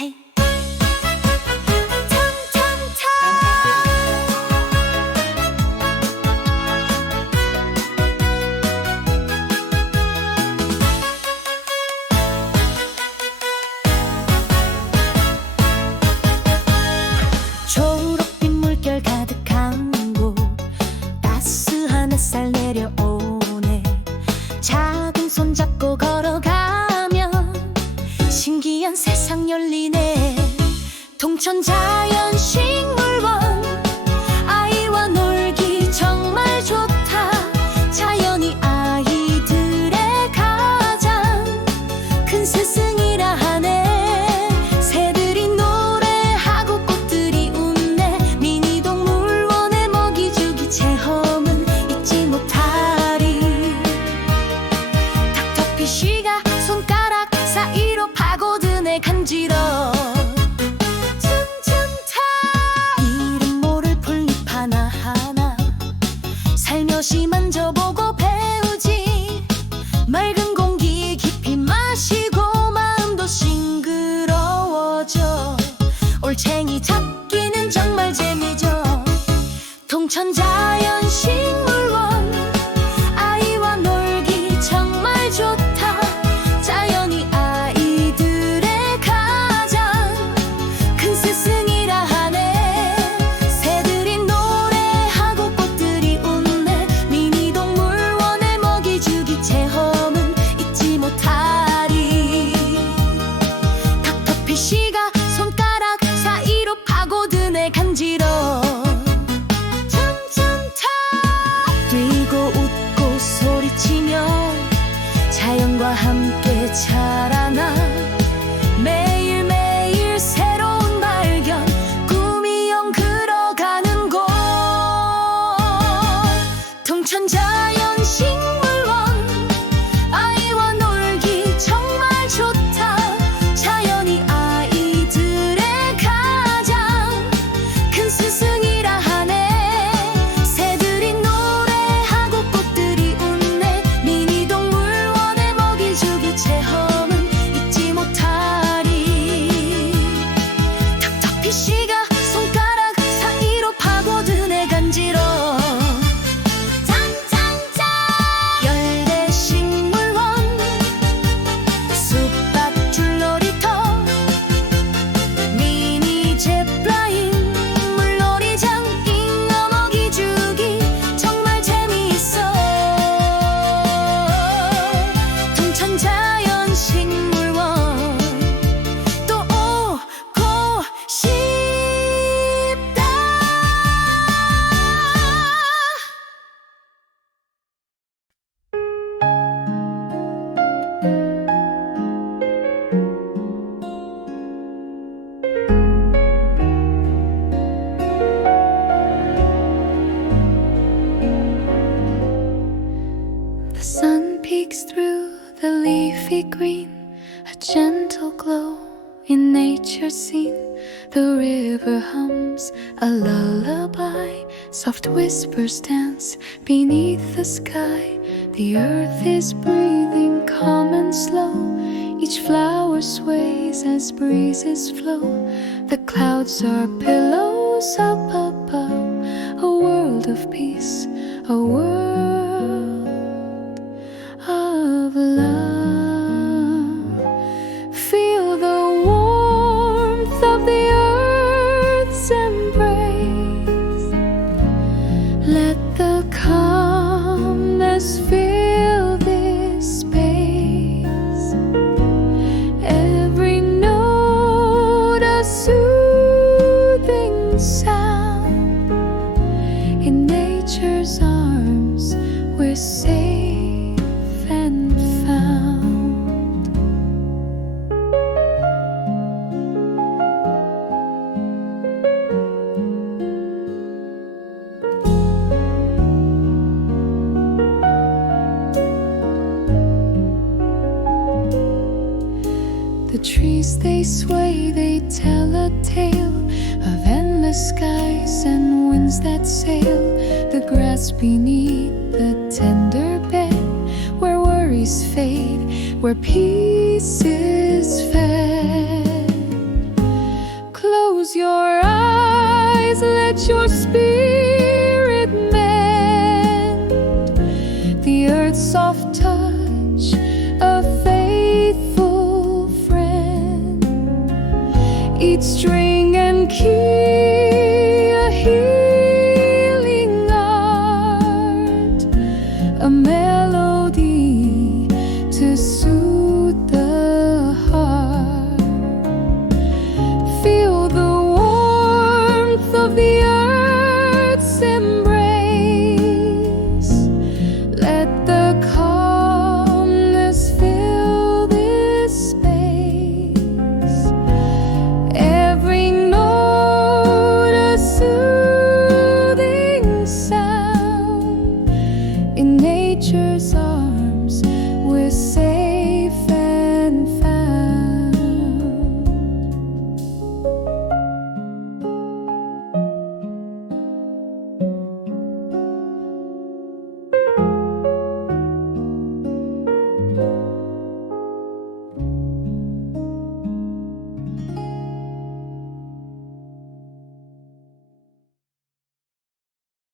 Hey. 초록빛 물결 가득한 곳, 따스한 햇살 내려오네. 작은 손 잡고 걸어가면 신기한 세상 열리네. 동천자연식물원, 아이와 놀기 정말 좋다. 자연이 아이들의 가장 큰 스승이라 하네. 새들이 노래하고 꽃들이 웃네. 미니 동물원에 먹이 주기 체험은 잊지 못하리. 닥터피쉬가 손가락 사이로 파고드네. 간지러워 이름 모를 풀잎 하나하나 살며시 만져보고 배우지. 맑은 공기 깊이 마시고 마음도 싱그러워져. 올챙이 잡기는 정말 재미죠. 동천자연식물원, 아이와 놀기 정말 좋다. 자연이 아이들의 가장 큰 스승이라 하네. 새들이 노래하고 꽃들이 웃네. 미니 동물원에 먹이 주기 체험은 잊지 못하리. 닥터피쉬가 손가락 사이로 파고드네. 간지러워 뛰고 웃고 소리치며 자연과 함께 자라나. 매일매일 새로운 발견, 꿈이 엉클어가는 곳. 동천자연식물원, 아이와 놀기 정말 좋다. 자연이 아이들의 가장 큰 스승이라 하네. 새들이 노래하고 꽃들이 웃네. 미니 동물원에 먹이 주기 체험은 잊지 못하리. 닥터피쉬가 손가락 사이로 파고드네. 간지러워 열대식물원, 숲밭 줄놀이터, 미니 젯플라잉, 물놀이장, 잉어 먹이 주기 정말 재미있어. 동천자연식물원 또 오고 싶다. The sun peeks through the leafy green, a gentle glow in nature's scene. The river hums a lullaby, soft whispers dance beneath the sky. The earth is breathing calm and slow, each flower sways as breezes flow. The clouds are pillows up above, a world of peace, a world of love. Feel the warmth of the earth's embrace. Let the calmness fill this space. Every note a soothing sound. In nature's arms we're safe and found. The trees they sway, they tell a tale of endless skies and winds that sail. The grass beneath the tender bed, where worries fade, where peace is fed. straight